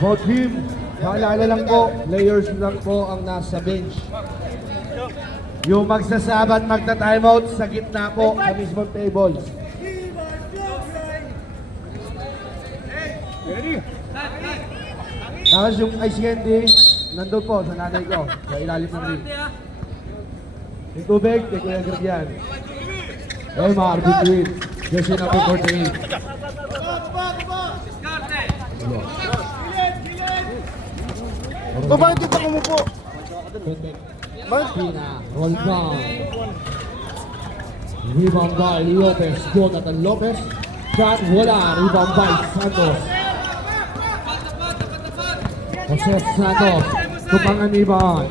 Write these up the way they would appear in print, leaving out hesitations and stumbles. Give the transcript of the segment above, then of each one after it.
Both team, paalala lang po, players lang po ang nasa bench. Yung magsasabat magta-timeout sa gitna po sa mismong tables. Tapos yung ice candy, nandun po sa nanay ko, sa ilalim ng ring. Yung tubig, kay Kuya Greg yan. Emar between, jersey number 48. Bakit dito kumupo? Pina, roll down. Rebound by Lopez, Jonathan Lopez. Shot wala, rebound by Santos. Jose Santos, tupangan rebound.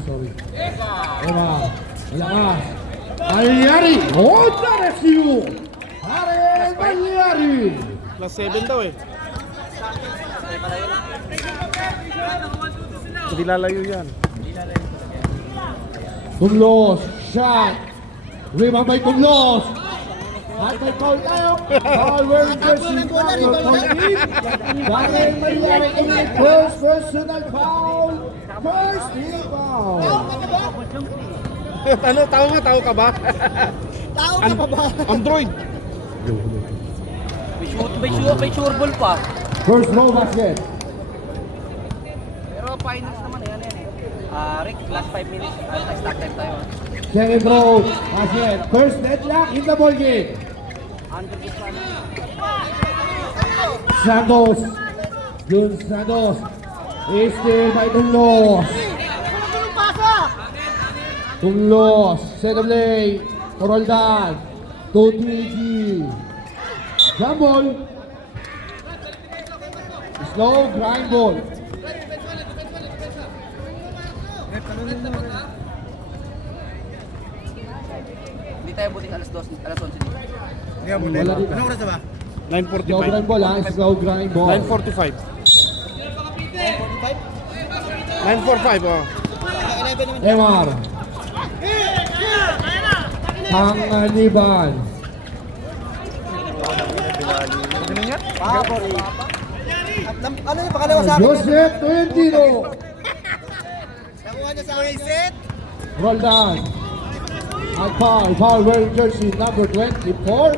Sorry. Eva, malakas. Malyari, hold the rescue. Pare Malyari. Plus 7 daw eh. Hindi lalayo yan. Tumlos, shot. Rebound by Tumlos. At may call tayo. Foul wearing jersey number 14. Dahil Malyari in first personal foul. First team foul. Ano? Tao nga? Tao ka ba? Tao ka pa ba? Android. May sure ball pa. First row basket. Pero finals naman yan eh. Rick, last 5 minutes. Start time tayo. Second row basket. First net lock in the ball game. Santos. Jun Santos. Is still by Tumlos. Tumlos. Set of play. Roldan. To Tiki. Jump ball. Slow grind ball. Hindi tayo buting alas 12, alas 11 dito. Hindi mo din. Ano oras na ba? Slow grind 9:45. ball ha. Slow grind ball. 9:45. 9:45 oh. Emar. Panganiban. Ano yung pakalawa sa akin? Joseph Tolentino. Nakuha niya sa akin set. Roldan. At foul wearing jersey number 24.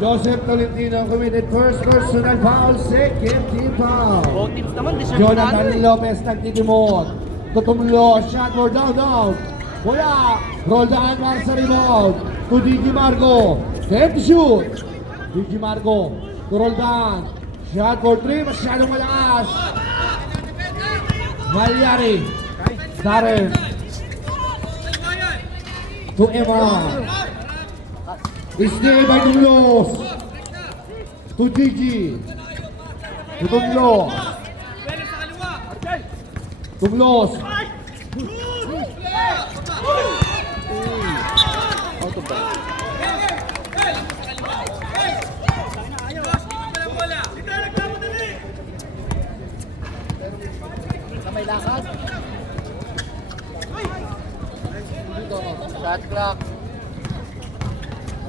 Joseph Tolentino committed first personal foul, second team foul. Both teams naman, deserve Jonathan Lopez nagtitimot. Tutumlo, shot for down. Wala. Roldan para sa rebound. To Digi Margo. Set to shoot. Digi Margo. To Roldan. Shot for 3. Masyadong malakas. Malyari. Darren. To Emma. Stay by Tumlos. To Gigi. To Tumlos. Tumlos. May lakad. Shot clock.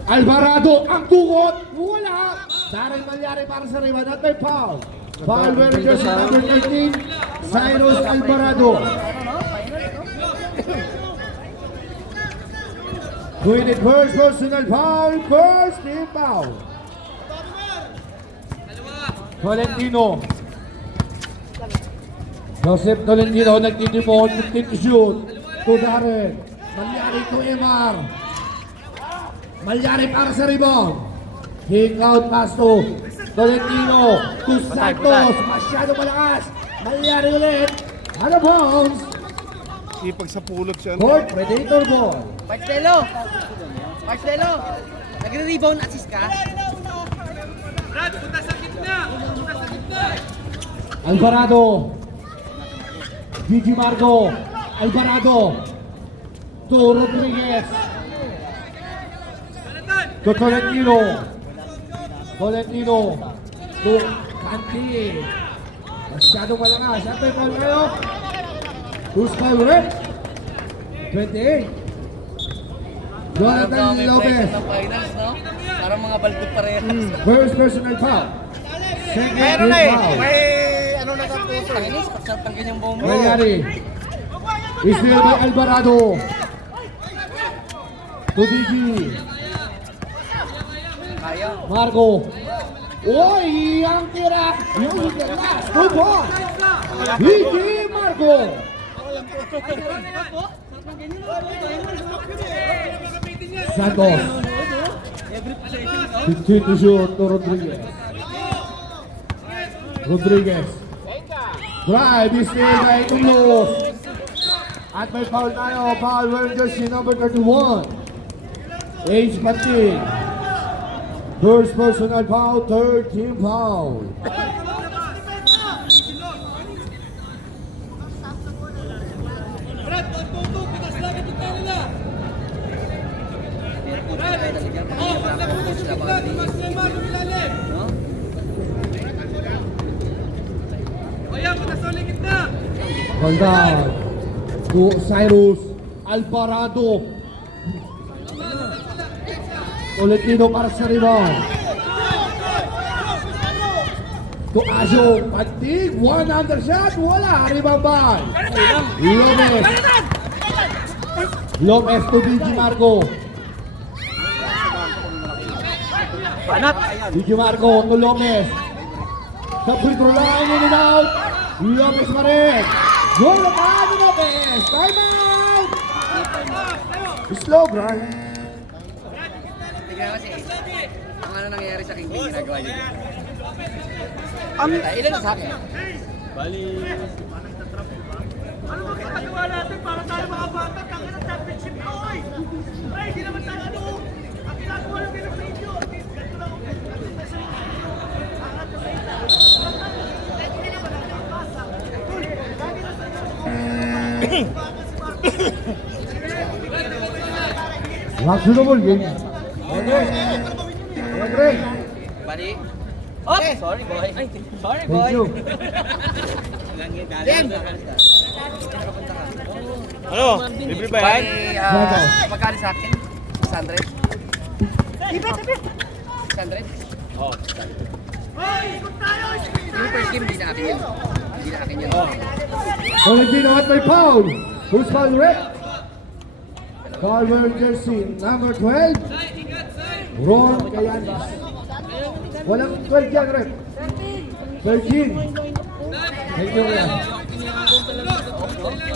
Alvarado ang tukot. Wala. Darren Malyari para sa rebound at may foul. Foul wearing jersey number 13. Cyrus Alvarado. Doing it first personal foul. First team foul. Tolentino. Joseph Tolentino nagtitimon. Nagtitishoot. To Darren. Malyari to Emar. Malyari para sa rebound. Kick out pass to Tolentino. To Santos. Masyado malakas. Malyari ulit. Out of bounds. Sipag sa pulot siya. Court Predator ball. Marcelo! Nagre-rebound assist ka? Brad, punta sa gitna! Alvarado. Gigi Margo. Alvarado. To Rodriguez. To Tolentino. To Canti. Masyadong malakas. At may ball kayo. Who's foul red? 28. Jonathan Lopez. Ng finals, no? Parang mga balbot parehas. First personal foul. Second Meron na team eh. foul. May ano na sa puso. Chinese, kapsat ang ganyang bombo. Nangyari. Israel by Alvarado. To DG. Kaya. Marco. Uy, ang tira. Yung last. Good ball. DG Marco. Santos. 15 to shoot to Rodriguez. Rodriguez. Drive is still by Tumlos. At may foul tayo. Foul wearing jersey number 31. Age 15. First personal foul, third team foul. Brad, 1-2-2, pitas lang ito tayo nila. Brad, pag napunas yung gitna, tumas na yung Marco Milalim. Ayan, pitas ulit gitna. Hold down. To Cyrus Alvarado. Tolentino para sa rebound. To Ajo. Patig. One undershot. Wala. Rebound by Lopez. Lopez to DG Marco. Panat! DG Marco to Lopez. Sa free throw line, in and out. Lopez pa rin. Goal na pa ni Lopez. Time out. Slow grind. Tingnan kasi, ang ano nangyayari sa King King ginagawa niya. Ilan na sa akin? Ano ba ginagawa natin para tayo mga bata? Tangin ng championship na, oy! Ay, hindi naman tayo ano. Ang ginagawa ng Pilipinas sa inyo. Ganito lang ako. Angat na sa inyo. Reasonable game. Agree. Bali? Oh! Sorry, boy. Ay, sorry, boy. Thank you. Jem! Ano? Libre ba yan? Bali, Bago. magkali sa akin? 600? 600? Oo. Yung first game, hindi na akin yun. Hindi na akin yun. Tolentino at may foul. Who's foul red? Foul wearing jersey number 12. Ron Cayanis. Walang 12 yan, Red. 13. Thank you, Red.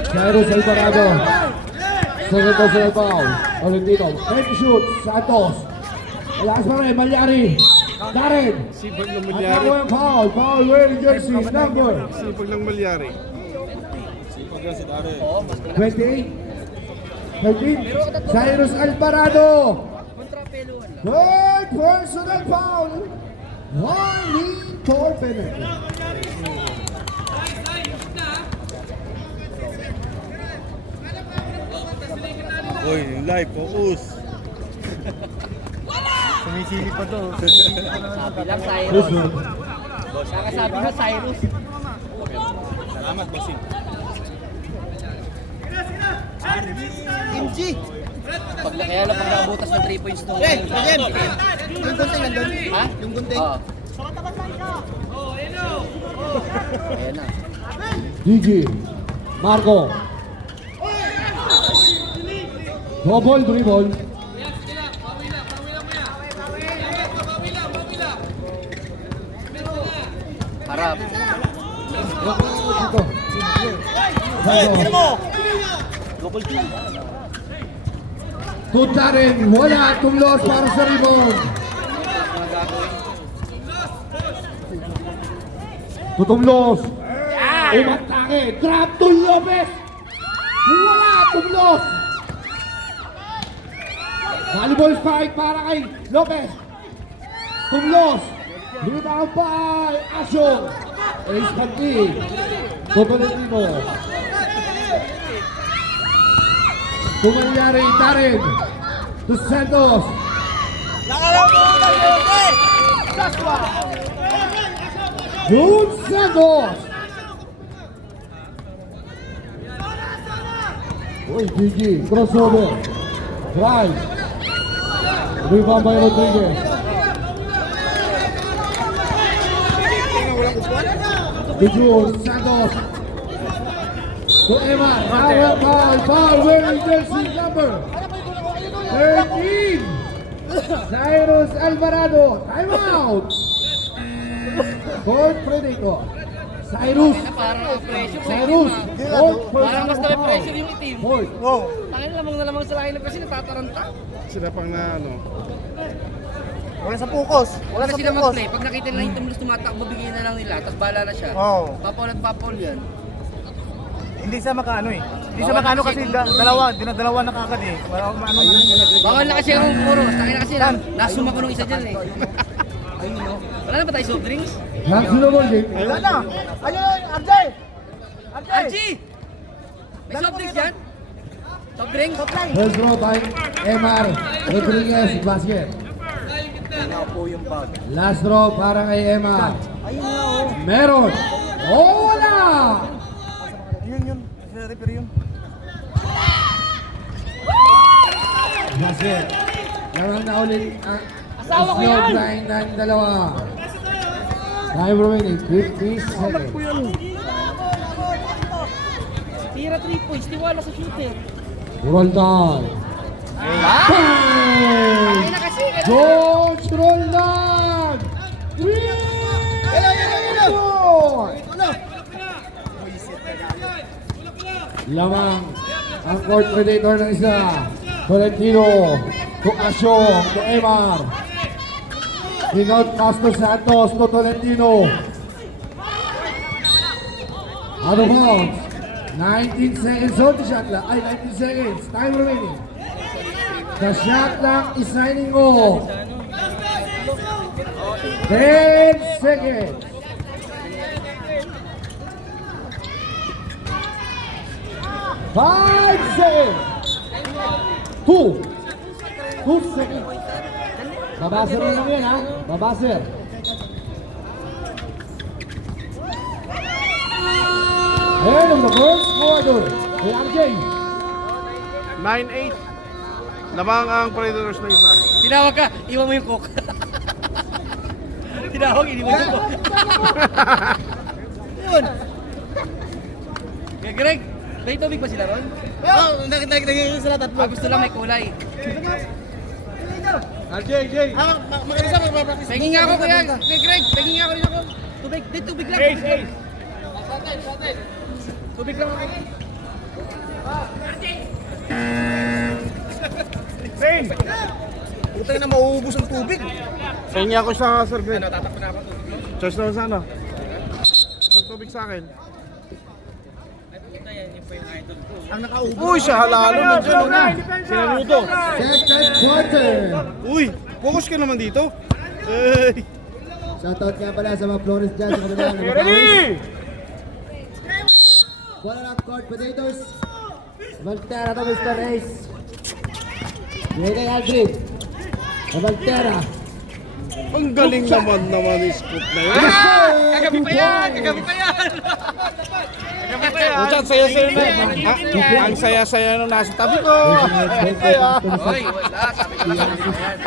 Cyrus Alvarado. Second personal foul. Tolentino. Take shoot. Santos. Alas pa rin. Malyari. Darren. Sipag ng At Malyari. ako yung foul. Foul wearing jersey number Sipag ng Malyari. 28. 13. Cyrus Alvarado. Third personal foul. Juanin Torpener. Uy, live, focus. Sumisili pa to. Sabi lang, Cyrus. This one. Kakasabi mo, Cyrus. Salamat, bossing. Team G! Kaya lang pag nakabutas ng 3 points nung... Yung gunting nandun? Ha? Yung gunting? Oo. Ayan na. DG. Marco. Double dribble. Harap. Dito. Santos. Double team. Punta rin. Wala. Tumlos para sa rebound. Mga gagawin. Tutumlos. Umatake. Drop to Lopez. Wala. Tumlos. Volleyball spike para kay Lopez. Tumlos. Rebound by Asyong. Ace Pagti. Tolentino. Tumalyari. Darren. To Santos. Jun Santos. Uy, Gigi, crossover. Drive. Rebound by Rodriguez. Bijur Santos. To Emma. Foul wearing jersey number 13. Cyrus Alvarado. Timeout. Court Predator. Cyrus. Parang pressure. Cyrus. Court Parang mas personal na-pressure foul. yung itim. Court. Tangin na lamang sa lineup kasi natataranta. Sila pang na ano. Wala sa focus. Wala Kasi sa sila focus. mag-play, pag nakita nila yung tumulong tumatakbo, bigyan na lang nila, tapos bala na siya. Oo. Papol at papol yan. Hindi siya makaano eh. Hindi siya makaano kasi dinadalawa na kagad eh. Wala akong maano. Bawal na kasi ang puro. Tangin na kasi nasuma ko nung isa dyan eh. Ayun no. Wala na ba tayo soft drinks? Hands the ball game. Wala na. Ayun, RJ! RJ! Archie! May soft drinks yan? Soft drinks? First throw time. MR. Rodriguez. Basket. Last throw para kay MR. Meron. Oh, wala! Yun. Sa referee yun. Basket. Larang na ulit ang Snow Blind ng dalawa. Time remaining 50 seconds. Tira 3 points, tiwala sa shooter. Roll down. Bang! na kasi. George Roldan! Lamang ang court predator ng isa. Valentino to Asyong to Emar. Hinout Castro Santos to Tolentino. Out of bounds. 19 seconds on the shot clock. Ay, 19 seconds. Time remaining. The shot clock is signing off. 10 seconds. Five seconds. 2 seconds. Babaser na lang yan, ha? Babaser. End of the first quarter. Kay RJ. 9-8. Lamang ang Predators na isa. Tinawag ka, iwan mo yung coke. Tinawag, iniwan yung coke. Yun. Kaya Greg, may tubig ba sila ron? Oo, nakita yung sila tatlo. Gusto lang may kulay. RJ! Magaling sa magpapractice. Penging nga ako kuya, kay Greg, penging nga ako rin ako. Tubig, di tubig lang. Tubig lang ako. Putang na mauubos ang tubig. Kanya ako sa Sir Greg. Charge naman sana. Isang tubig sa akin. Ang nakaubos. Uy, siya halalo na dyan. Sinaluto. Second quarter. Uy, focus ka naman dito. Hey! Shoutout nga pala sa mga Flores dyan sa kabila ng Macawis. Wala lang court potatoes. Valtera to Mr. Reyes. Bigay kay Aldrin. Valtera. Ang galing naman ni Scoop na yun. Kagabi pa yan! Kagabi pa yan! Ang saya-saya na yun. Ang saya-saya nung nasa tabi ko. Hoy, wala. Sabi ko lang kagabi pa yan.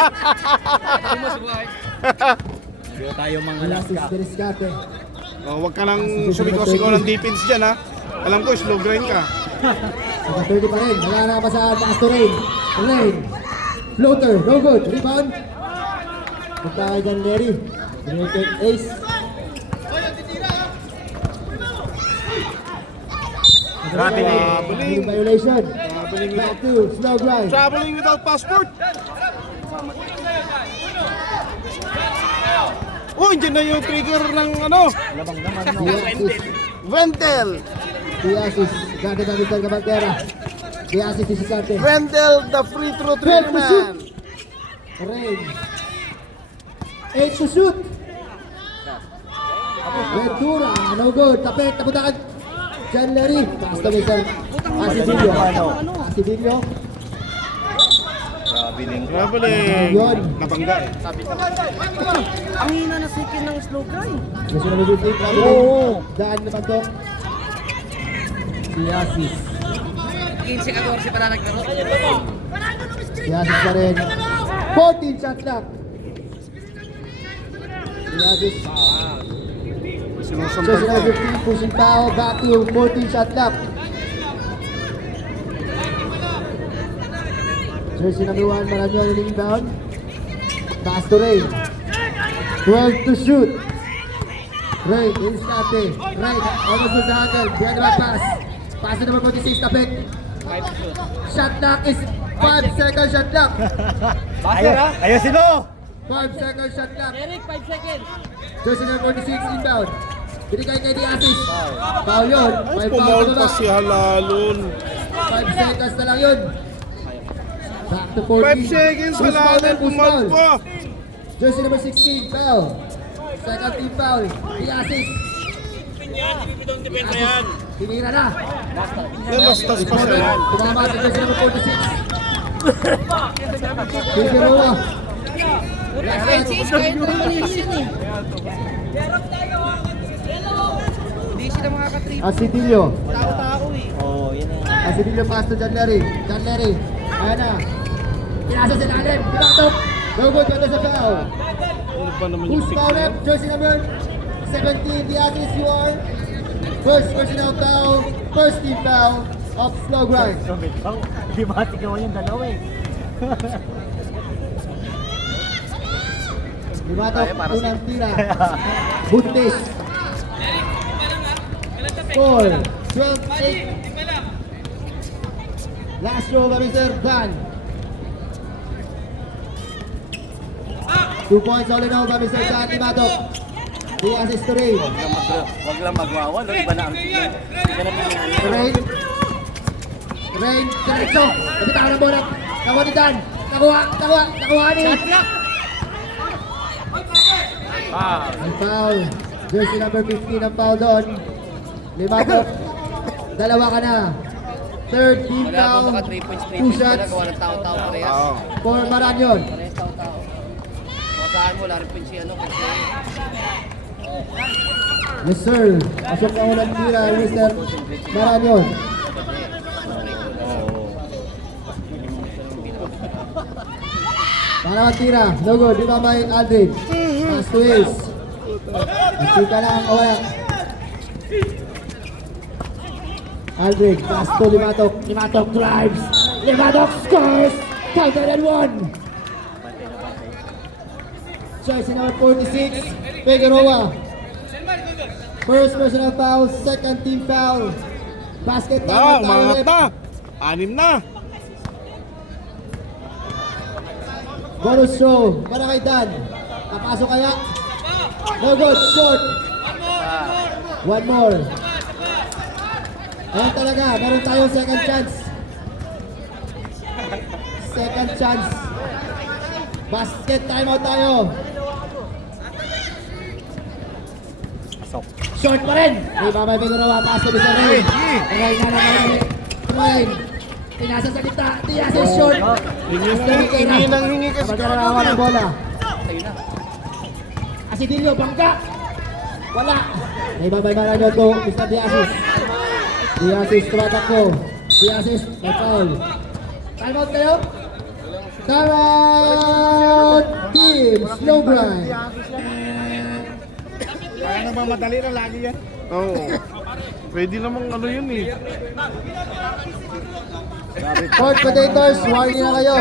Sabi mo subuhay. Alasis Deriscate. Oh, huwag ka nang sumikaw-sikaw ng defense dyan ha. Alam ko, slow grind ka. Saka 30 pa rin. Wala na pa sa taas to Rain. Rain. Floater. No good. Rebound. Punta kay John Larry. Binitin ace. Traveling. Violation. Traveling Back without, to slow drive. traveling without passport. Oh, dyan na yung trigger ng ano. Ventel. Diasis. Gagawin namin tayo kabantera. Diasis si Sicarte. Ventel, the free throw trainer man. Rain. 8 to shoot. Ventura. No good. Tapet. Tapuntakan. John Larry. Taas to Mr. Asibilio. Asibilio. Traveling. Yun. Nabangga eh. Ang hina na second ng slow grind. Gusto na mag-break. Oo. Daan naman to. Diasis. 15-14 pala naglaro. Diazis pa rin. 14 shot clock. Diazis. Sinusundan Jersey pa. number 15 pushing foul. Back to 14 shot clock. Jersey number 1 Maranyon in inbound. Pass to Ray. 12 to shoot. Ray, Instate. Right, almost to the handle. Behind the back pass. Pass to number 46, Tapik. Shot clock is 5 seconds shot clock. Ayusin mo! 5 seconds shot clock. Eric, 5 seconds. Jersey number 46 inbound. Binigay kay Diazis. Foul yun. Ay, 5 foul pumaul na pa ba? si Halalon. 5 seconds na lang yun. Back to 14. 5 seconds, Push foul Halalon, na, push pumaul foul. pa. Jersey number 16, foul. Second team foul. Diazis. Tinira na. Nalastas pa siya yan. Tumama si Jersey number 46. Figueroa. Francis, kahit na malisin eh. Hindi sila makaka-trip. Asidillo. Tao-tao eh. Asidillo pass to John Larry. John Larry. Ayan na. Pinasa sa lalim. Pinatok. No good. Ganda sa foul. Ano pa naman yung Who's pick foul na? rep? Jersey number 17. Diazis, you are first personal foul. First team foul of slow grind. Di ba sigawan yung dalawa eh? Limatok, unang tira. Buntis. Score. 12-8. Last row kami, Sir Dan. 2 points all in all kami, Sir Dan. Limatok. The assist to Ray. Huwag lang magwawal, no? Iba na ang tigil. Iba na pinili. Rain. Rain. Diretso. Nabitawan ng bola. Nakuha ni Dan. Nakuha ni. Ang foul. Jersey number 15 ang foul doon. Limatok. Dalawa ka na. Third team Wala foul. akong maka 3 points, 3 2 points pala. shots Gawa ng tao-tao parehas. Oo. for Maranyon. Parehas tao-tao. Saan mo, lari points si ano, kasi Yes sir. Pasok na unang tira, Mr. Maranyon. Pangalawang tira. No good. Di ba may Aldrin? Pass to Ace. Masika lang o wala. Aldrin. Pass to Limatok. Limatok drives. Limatok scores. Counter and one. Jersey number 46. Figueroa. First personal foul. Second team foul. Basket Ah, time. umangat na. 6 na. Bonus throw para kay Dan. Napasok kaya? No good. Short. One more. Ayan talaga. Meron tayong second chance. Second chance. Basket timeout tayo. Short pa rin. Di ba may Figueroa? Pass to Mr. Ray. Ray na naman. Ray. Pinasa sa kita. Tiasa short. Hingi nang hingi kasi Kapag ng bola. tayo na. Asidillo, bangka. Wala. May babay Maranyo to, Mr. Diazis. Diazis, tumatakbo. Diazis, may foul. Time out kayo? Time out! Team, slow grind. Parang nagmamadali na lagi yan. Oo. Pwede namang ano yun eh. Court Predators, warning na kayo.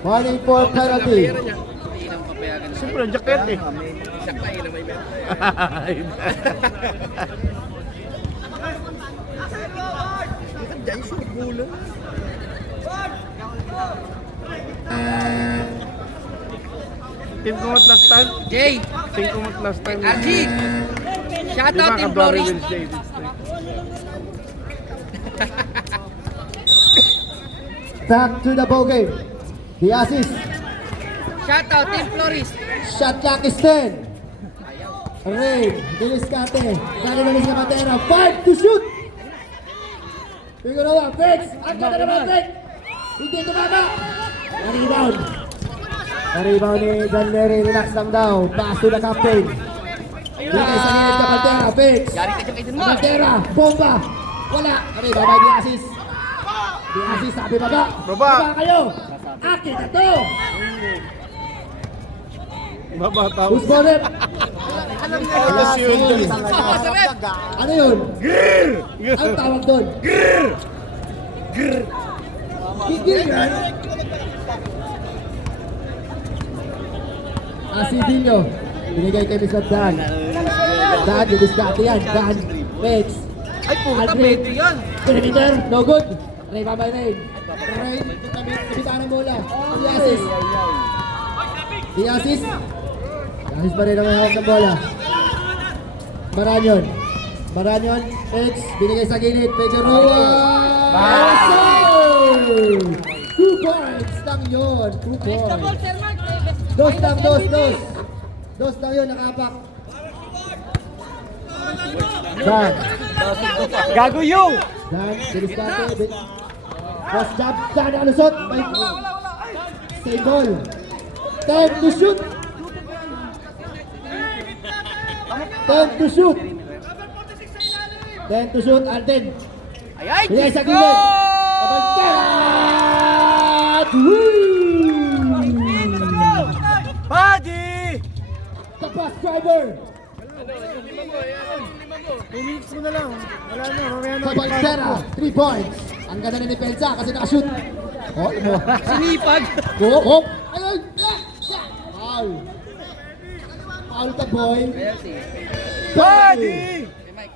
Warning for penalty. Ilang papayagan na. Siyempre, jacket eh. Siyak pa, ilang may meron. Team kumat last time. Jay, Team kumat last time. RG, shout Di ba out Team ka-Barry Flores. Wednesday? Back to the ball game. Diazis, Shout out Team Flores. shot clock is 10. Ray, Deliscate, Dali sa Matera, 5 to shoot. Figueroa, Fix, ang ganda naman, Fix. Hindi tumama. Na-rebound. Na-rebound ni John Larry, relax lang daw. Pass to the captain. Bigay sa gilid ka, Matera, Fix. Yari ka dyan kayo dun mo. Matera, bomba. Wala. Na-rebound by Diazis. Di assist, sabi baba. Baba. kayo. Akin na to. Baba, tao. Who's for it? Alas yun. Ano yun? Ang tawag doon? Gigil yan? Asidillo. Binigay kay Mr. Dan. Dan, didiskarte yan. Dan, Pex. Ay, puta, pwede yan. Perimeter, no good. Ray Babay Ray. Ray, kapitan ng bola. Di assist. Di assist. Assist pa rin ang may hawak ng bola. Maranyon. Maranyon, Pex. Binigay sa gilid. Figueroa. Save! 2 points lang yun. 2 points. Dos lang, dos. Dos lang yun, nakapak. Dan. Gago yung! Dan, didiskarte. Cross jab, Dan nakalusot. May save ball. Time to shoot. Time to shoot. Time to shoot, Alden. Ay, Binigay sa Diyos gilid. ko! Kabantera! Body! The bus driver. 2 minutes mo na lang. Wala na, mamaya na. Kabantera, 3 points. Ang ganda ng depensa kasi nakashoot. Oh, mo. Sinipag. Hop. Ayun. Foul. Foul ka, boy. Body! Mike,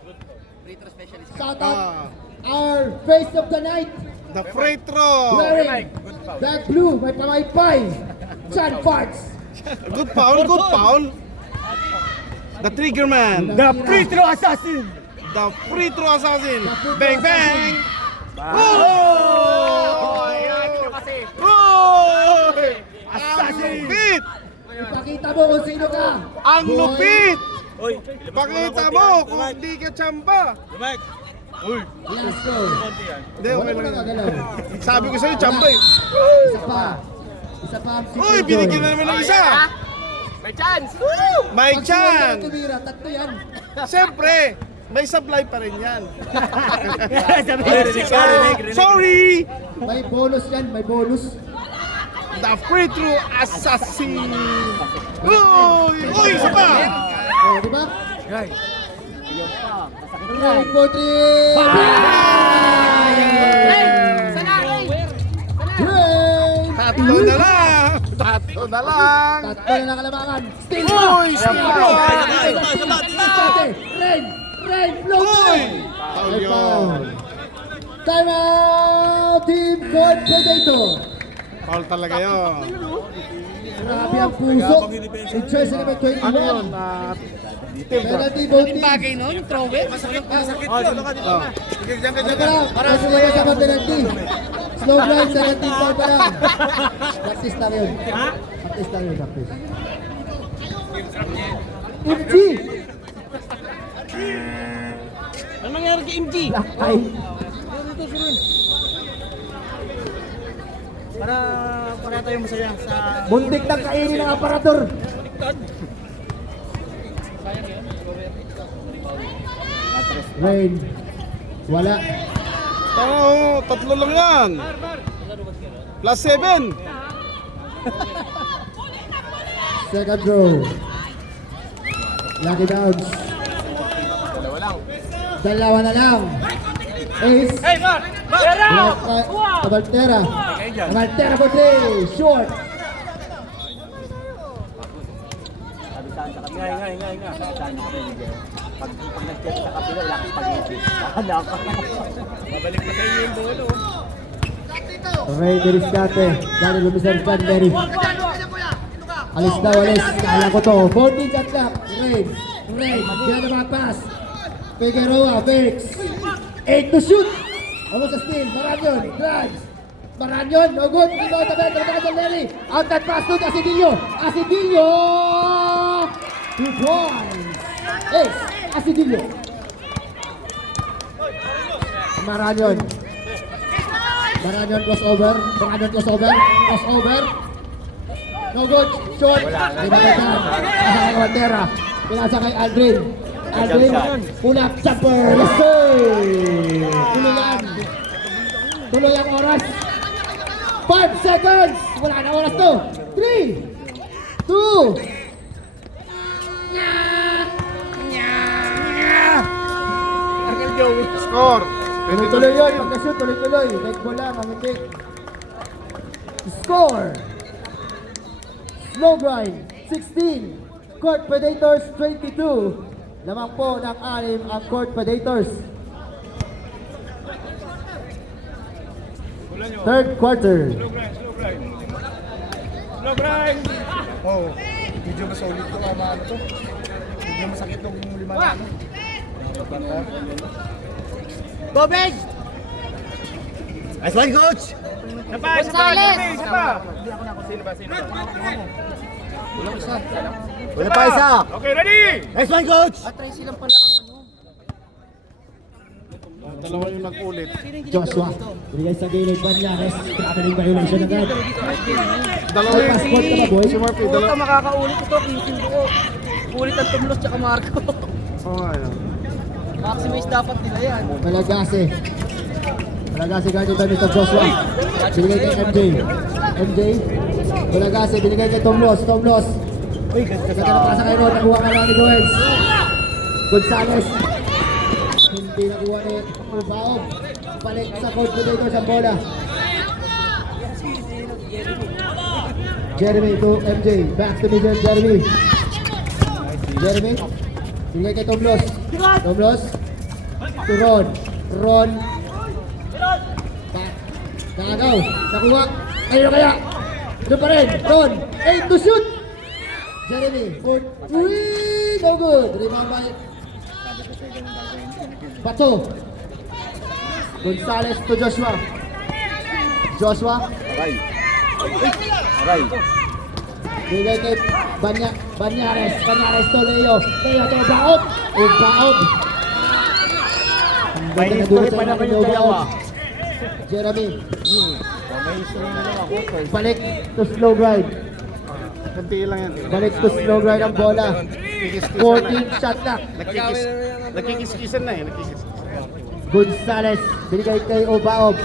free throw specialist. Shout out our face of the night. The free throw. Wearing that blue, may pamaypay. Chan Parts. Good foul, good foul. The trigger man. The free throw assassin! The free throw assassin. Bang, bang. Oh! Ayan nyo kasi. Oh! Ang lupit! Ipakita mo kung sino ka. Ang Boy. lupit! Pakita mo kung hindi ka tsamba. Let's go. Hindi, okay Wala lang. ka galaw. Sabi ko sa'yo, tsamba eh. Isa pa. Isa pa ang secret Uy, binigyan na naman ng isa. May chance! May Pag sino ka chance. tumira, tatlo yan. Siyempre, may supply pa rin yan. Sorry! Sorry! May bonus yan, may bonus. The free throw assassin. Uy! Uy, isa pa! Oh, di ba? Right for three. Great! Tatlo na lang! Tatlo na lang! Tatlo na nakalamangan. Still Uy, still block! Rain! Rain! Flow! Uy! Foul yun. Time out! Team Court Predator! Foul talaga yun. Grabe ang puso. In jersey number 21. Ano yun? Penalty voting. Bagay no, yung throw it. Ano ka lang? Para sa mga sa penalty. Slow grind, 17 foul pa lang. Practice lang yun. Practice lang yun, practice. MG! Ano nangyari kay MG? Black eye. Para tayo masaya sa... Muntik ng kainin ng aparador. Rain. Wala. Oo, tatlo lang yan. Plus 7. Second row. Lucky bounce. Dalawa na lang. Ace. Hey, Mark! Cabaltera. Cabaltera for three. Short. Nga. Pag nag-check sa kapila, wala kang pag-ibig. Babalik na sa inyo yung bolo. Ray Deriscate. Daniel Lumisan Fanberry. Alis daw, alis. Kala ko to. 14 shot clock. Rain. Diyan na mga pass. Figueroa. Felix. 8 to shoot. Vamos sa steal. Maranyon. Drives. Maranyon. No good. Rebound na better. Nakasal Nelly. Out that pass to Asidillo. 2 points. Ace. Asidillo. Maranyon. Crossover. Crossover. No good. Short. Pinagatan. Cabaltera. Pinasa kay Aldrin. Pull up jumper. Let's go. Pulo lang. Tuloy ang oras. 5 seconds. Wala na oras to. 3, 2, Score. tuloy-tuloy yun. Pagka-shoot, tuloy-tuloy. Red ball lang, ang hindi. Score. Slow grind, 16. Court Predators, 22. Lamang po ng 6 ang Court Predators. Third quarter. Oh, medyo masolid to ama to. Medyo masakit tong lima na. Tobig! Nice one, coach! Gonzales! Wala pa isa! Okay, ready? Nice one, coach! Atry silang pala ang ano. Dalawa yung nag-ulit. Joshua. Binigay sa gilid. Banyares. Traveling violation agad. Dalawa May yung passport ka ba, boy? si Murphy. Puta, Dalawa. makakaulit ito. Kinusin ko. Ulit ang tumlos tsaka Marco. Oo nga yun. Maximize dapat nila yan. Malagase. Malagase guarded by Mr. Joshua. Binigay kay MJ. MJ. Malagase. Binigay kay Tomlos. Tomlos. Ganda na pasa kay Rod. Nakuha ka lang ni Goens. Gonzales. Hindi nakuha ni Ubaog. Balik sa Court Predators ang bola. Jeremy to MJ. Back to middle. Jeremy. Jeremy. Binigay kay Tomlos. Tomlos. To Ron. Ron. Nakagaw. Nakuha. Ayun kaya. Doon pa rin. Ron. 8 to shoot. Jeremy. 4. Uy! No good. Rebound by Bato. Gonzales to Joshua. Joshua. Aray. Bigay kay Banyares. Banyares to Leo. Leo to Baog. Baog. May history pa naman yung dalawa. Jeremy. May history na lang ako. Balik to slow grind. Kunti lang yan. Balik to slow grind ang bola. 14 shot clock. Nagkikiskisan na eh. Gonzales. Binigay kay Obaog.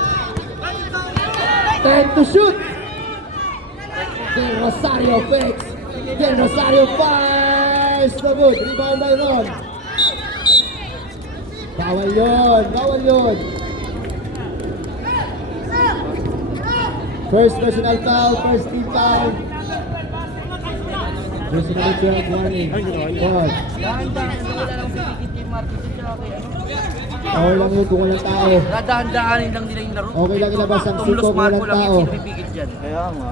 10 to shoot. Del Rosario fakes. Del Rosario fires. No good. Rebound by Ron. Bawal yun. Bawal yun. First personal foul. First team foul. Personal foul. Warning. Foul. Dahan-dahan na wala lang pipikit kay Marco. Foul lang yun kung walang tao. Dadahan-dahanin lang nila yung laro. Okay lang ilabas ang Tumlos siko kung Marco walang lang tao. yung pipikit dyan. Kaya nga.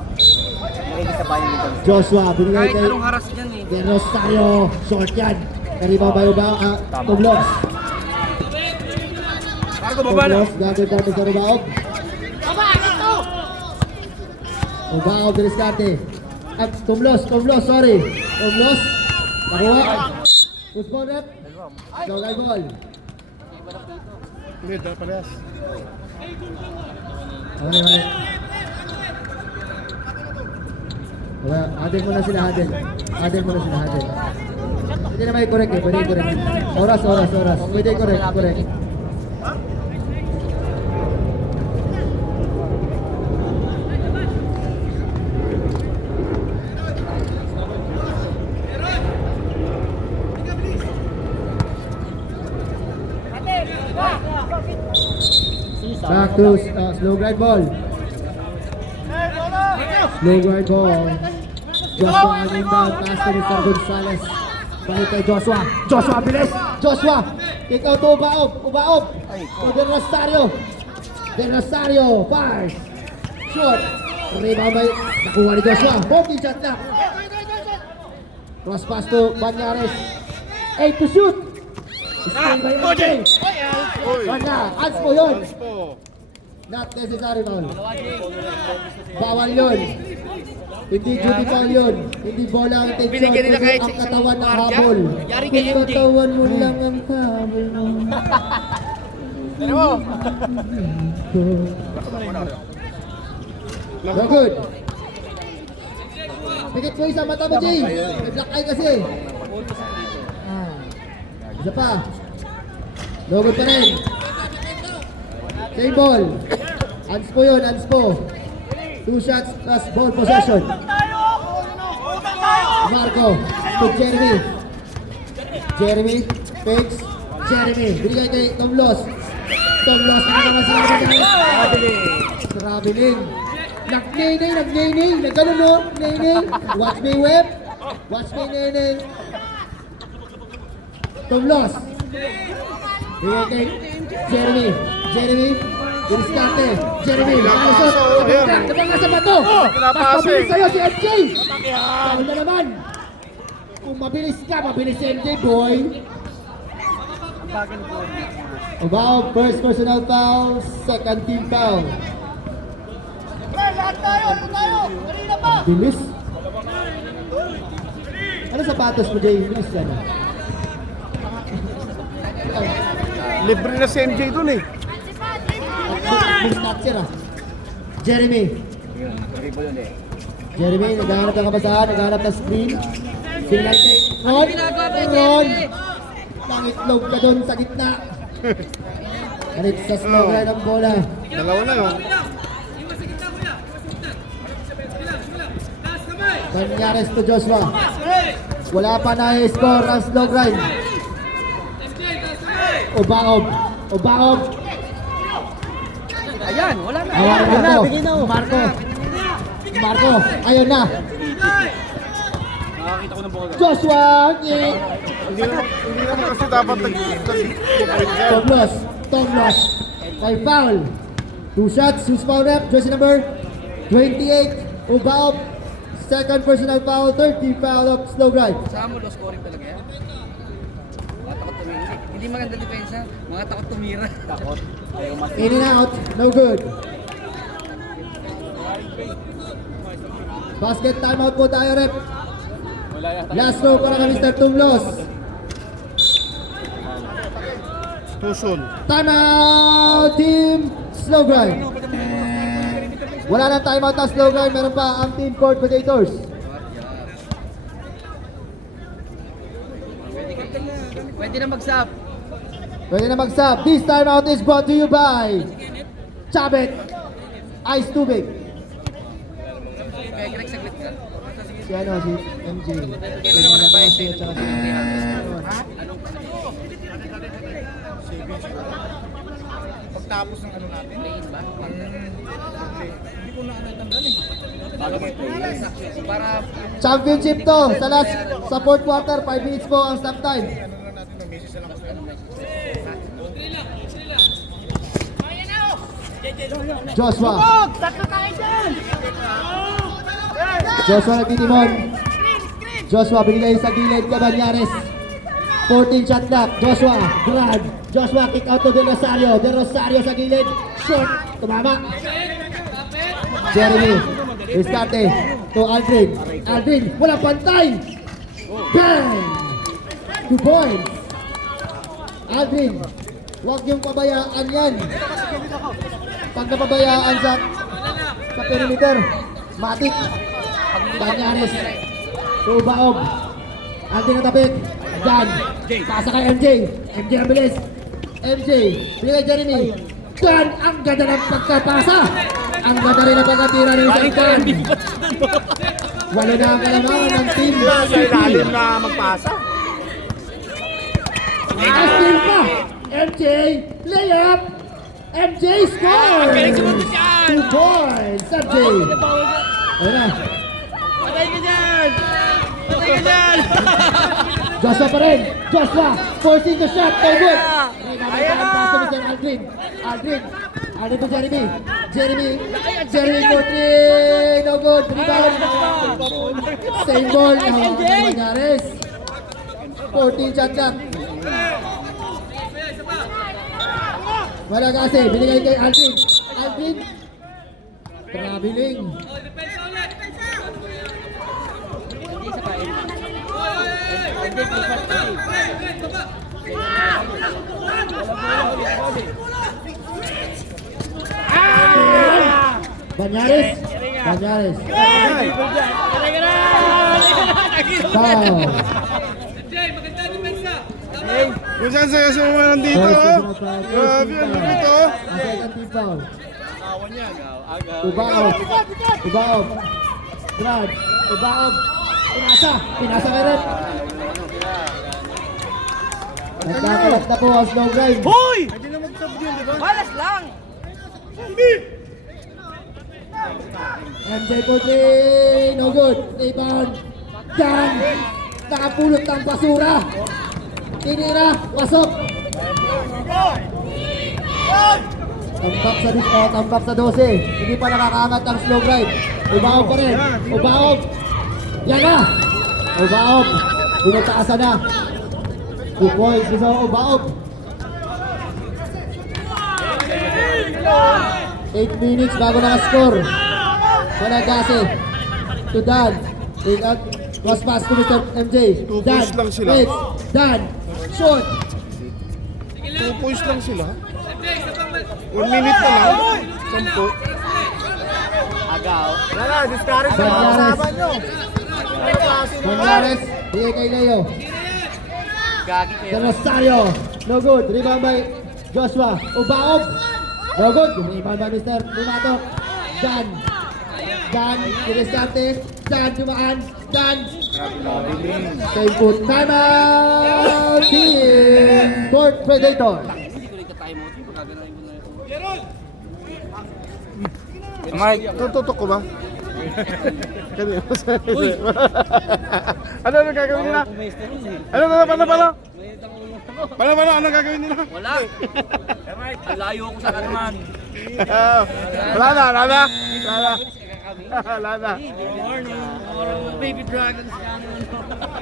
Nakikisabayan nito. Joshua. Binigay Kahit kay anong haras dyan eh. Del Rosario. Short yan. Rebound by Obaog. Tublos. Marco, baba na. Tublos. Gagawin natin sa Obaog. Obaog diriskarte. Tumlos, sorry. Tumlos. Nakuha. Puspon rep. Logay ball. Hindi, dahil parehas. Mali. Wala, hadin mo na sila. Hindi na may correct eh, pwede correct. Oras. Pwede correct. Back to slow grind ball. Slow grind ball. Joshua ang inbound. Pass to Mr. Gonzales. Balik kay Joshua. Joshua, bilis! Joshua! Kick out to Ubaog. To Del Rosario. Del Rosario. Fires. Shot. Rebound by nakuha ni Joshua. Bogey shot na. Cross pass to Banyares. 8 to shoot. Screen by MJ. Wala. Hands mo yun. Not necessary foul. Bawal yun. Hindi duty foul yun. Hindi bola ang intention. Binigyan nila kahit Ang sa isang katawan ng guardia. habol. Yari kay Kung MJ. katawan mo lang ang habol mo. Very good. Pikit mo isa mata mo, Jay. May black eye kasi. Isa pa. No good pa rin. Same ball. Anspo yun, Anspo. 2 shots plus ball possession. Marco to Jeremy. Jeremy fakes. Jeremy. Binigay kay Tomlos. Tomlos. Traveling. Nag-nay-nay. Nag-ganon no? Nay-nay. Watch me whip. Watch me nay-nay. Tomlos. Binigay kay Jeremy. Jeremy. Diniskarte. Jeremy. Napanga sa bato. Mas mabilis sa'yo si MJ. Foul na naman. Kung mabilis ka, mabilis si MJ, boy. About first personal foul, second team foul. Lahat tayo! Kanina pa! Bilis. Ano sapatos mo, Jay? Bilis yan. Libre na si MJ dun eh. Bilis snatcher ah. Jeremy. Jeremy, naghahanap ng kabasahan, naghahanap ng screen. Sinilay kay Ron. Nangitlog ka doon sa gitna. Ganit sa slow line ang bola. Dalawa na yun. Banyares to Joshua. Wala pa na score ang slow grind. Obaob. Ayan, wala na. Hawakan na to. Marco. Ayun na. Joshua. Hindi naman kasi dapat Tomlos. By foul. 2 shots. Who's foul rep? Jersey number 28. Obaob. Second personal foul. Third team foul of slow grind. Sa mo, low scoring talaga yan. Mga takot tumira. Hindi maganda depensa. Mga takot tumira. Takot. In and out. No good. Basket timeout po tayo, rep. Last row para kay Mr. Tumlos. Tuson. Timeout team slow grind. Wala nang timeout na slow grind. Meron pa ang team court potatoes. Pwede na mag-sub. Pwede na mag-sub. This timeout is brought to you by Chabet Ice Tubig. Kaya Greg, saglit ka. Si ano, si MJ. Pagtapos ng ano natin. Play-in ba? Hindi ko na natandaan eh. Para Championship to sa fourth quarter. 5 minutes po ang stop time. Ano na natin, may message na lang kasi. Joshua. Tatlo tayo dyan! Joshua nagtitimon. Joshua binigay sa gilid kay Banyares. 14 shot clock. Joshua, grab. Joshua kick out to De Rosario. De Rosario sa gilid. Short. Tumama. Jeremy. Restarte. To Aldrin. Aldrin. Walang pantay. Bang! 2 points. Aldrin. Huwag yung pabayaan yan. Pag napabayaan sa perimeter. Matik. Banyares. To Baob. Aldrin natapik. Dan. Pasa kay MJ. MJ ang bilis. MJ. Binigay Jeremy. Dan. Ang ganda ng pagkapasa. Ang ganda rin ang pagkatira ni isang Dan. Wala na ang kalamangan ng team. Lalim na magpasa. Astin pa. MJ. Layup. MJ scores. 2 points. MJ. Ayun na. Patay ka dyan! Joshua pa rin. Joshua forcing the shot. No good. Ayan na. Mr. Aldrin. Aldrin to Jeremy. Jeremy for 3. No good. Rebound. Same ball. Banyares. 14 shot lang. Wala kasi. Binigay kay Aldrin. Traveling. hindi pa Banyares. Foul. Kung saan saya sumuha nandito, oh. Grabe, ano dito, oh. Ang second team foul. Ubaob. Ubaob. Brad. Ubaob. Pinasa. Pinasa ka rin. Nagkakalat na po ang slow grind. Hoy! Hindi na mag-sub yun, di ba? Balas lang! MJ Puti. No good. Rebound. Jan. Nakapulot ng basura. Tinira. Pasok. Tambak sa 12. Hindi pa nakakaangat ang slow grind. Ubaob pa rin. Ubaob. Yan na. Ubaob. Binataasan na. 2 points. Gusto ko Ubaob. 8 minutes bago naka-score. Panagase. To Dan. Take out. Cross pass to Mr. MJ. 2 Dan. points lang sila. Wait. Dan. Shoot. 2 points lang sila. 1 minute na lang. 10. Agaw. Wala na, discourage sa mga Banyares. kasama nyo. Banyares. Bigay kay Leo. Gagi kayo. De Rosario. No good. Rebound by Joshua. Ubaob. No good. Rebound by Mr. Lumato. Dan. Dan. Dinestarte. Dan. Dumaan. Dan. Same foot. Time out. Team Court Predator. Hindi ko rin ka-time out. Pagkaganahin ko na ito. Mike, tututok ko ba? Kanina. Ano gagawin nila? Ano? Ano gagawin nila? Wala! Ang layo ko sa kanuman. Wala na. Good morning. Baby dragons.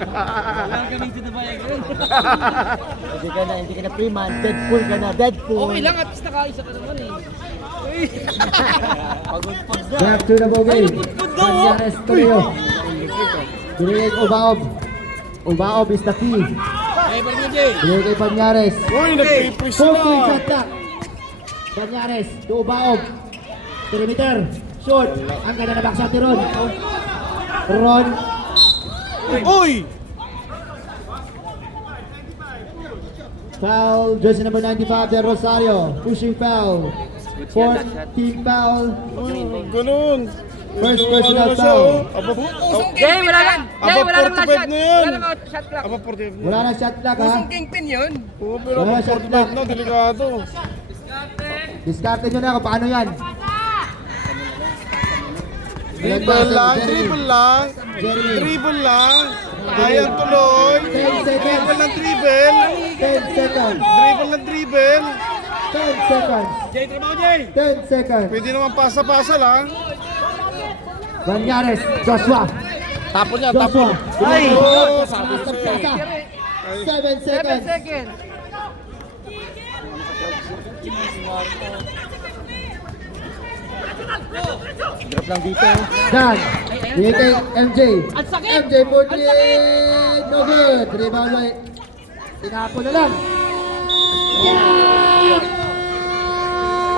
Welcome to the Viagra. Hindi ka na pre-man. Deadpool ka na. Deadpool. Okay lang, at least nakaisa ka naman eh. Pagod-pag na. Back to the ball game. putput daw, oh. Banyares Tulio. Binigay Ubaob. Ubaob is the key. Hey, balik na Jay. Binigay kay Banyares. Uy, nag-pre-push 4-point na. shot clock. Banyares to Ubaob. Perimeter. Shoot. Ang ganda na baksa ni Ron. Ron. Uy! Foul. Jersey number 95, De Rosario. Pushing foul. Fourth team foul. Ganun. First Ano personal na siya, oh. foul. Jay, wala lang. Jay, wala lang 45 last shot. na yan. Wala lang shot clock. Aba, 45 Wala na shot clock ha. Kingpin yun. Oo, pero Wala aba, siya 45 na, delikado. Discarte nyo na kung paano yan. Dribble lang. Jeremy. Dribble lang. Ayan tuloy. 10 seconds. Dribble ng dribble. 10 seconds. Dribble ng dribble. 10 seconds. Jay, trabaho Jay. 10 seconds. Pwede naman pasa-pasa lang. Banyares. Joshua. Tapon niya, Joshua. Ay! Oh, Sabi ko Master sa'yo. Plaza. 7 seconds. Seconds. Drop lang dito. Dan. Bigay kay MJ. Ang sakit! MJ for three. No good. Rebound by. Tinapon na lang.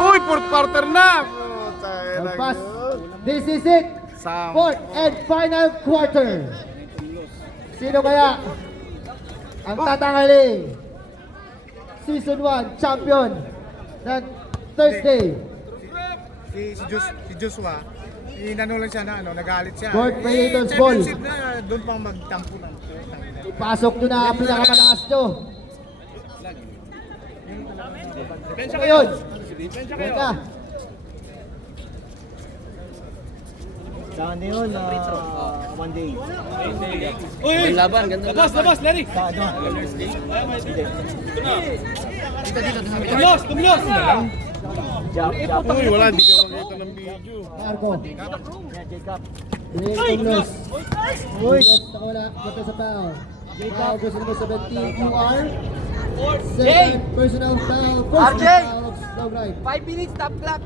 Uy, fourth quarter na. Puta, Pass. This is it. Fourth and final quarter. Sino kaya ang tatanghaling Season 1 champion ng Thursday? Si Joshua, inano lang siya na nagalit siya. Court Predators ball. Championship na, doon pang magtampo ng. Ipasok nyo na ang pinakamalakas nyo. Ano yun? Beka. Saan yun? One day. May laban, ganda. Labas, Larry. Tumlos. Uy, wala, di ka makita ng video. Marco. Binigay Tumlos. Tumlos na wala. Bata sa foul. Foul versus number 17. QR. Second personal foul. First RJ. foul of slow right. 5 minutes, stop clock.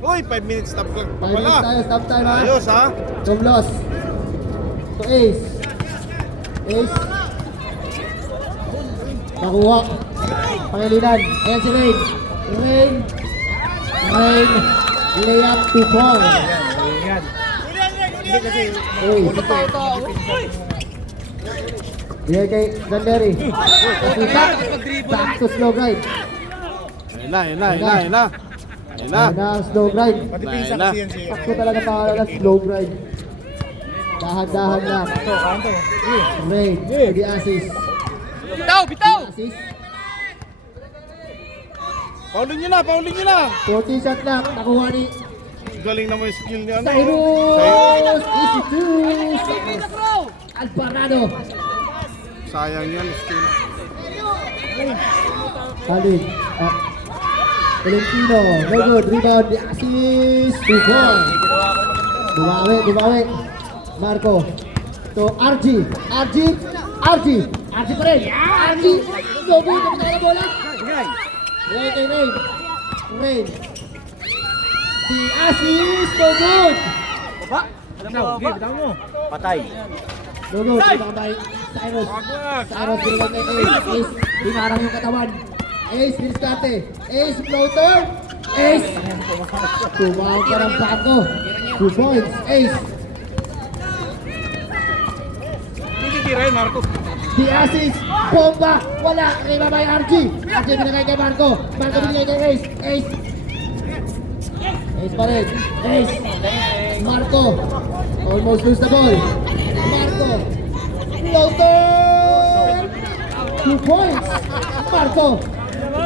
Uy, 5 minutes stop lang. 5 minutes tayo. Stop time ha. Ayos ha. Tumlos. To Ace. Ace. Nakuha. Pangilinan. Ayan si Rain. Rain. Layup to ball. Yan. Hindi kasi, Bigay kay Ganderi. Back to slow right. Ayun na. Ayun na. Ayun na, slow grind. Matipisa Ayun na. kasi yan si... Ako talaga pangalan na slow grind. Dahan-dahan lang. Ito, kanto. Rain, the assist. Bitaw, bitaw! Assist. Paulin nyo na, paulin nyo na. 40 shot lang, nakuha ni Galing naman yung skill ni ano. Cyrus. Easy two. Alvarado. Sayang yan, skill. Salin. Valentino. No good. Rebound. The assist. 2 points. Dumawi. Marco. To RG pa rin. RG. No good. Kapit na bola. Rain. The assist. No good. Patay. No good. Pinakabay. Cyrus. Binigay kay Ace. Binarang yung katawan. Ace, Diniscarte. Ace, floater. Ace. Tumawag ka ng bago. 2 points. Ace. Titirahin, Marco. The assist. Bomba. Wala. Kay Babay RG. RG binigay kay Marco. Marco binigay kay Ace. Ace pa rin. Ace. Marco. Almost lose the ball. Marco. Floater. 2 points. Marco.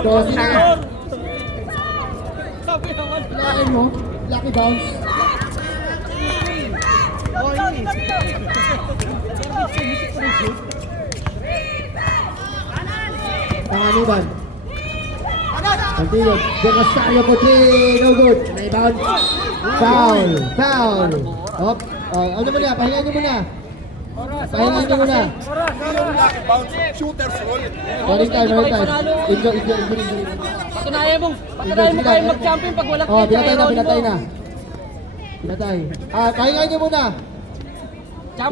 Dosi na. Pilain mo. Lucky bounce. Panganiban. Continue. De Rosario po 3. No good. Rebound. Foul. Hop. Ano mo na? Pahingan nyo muna. Shooter's roll. Running time. Injury. Patunayan mo kayo mag-champion pag wala Oh, pinatay na. Pahingan nyo muna.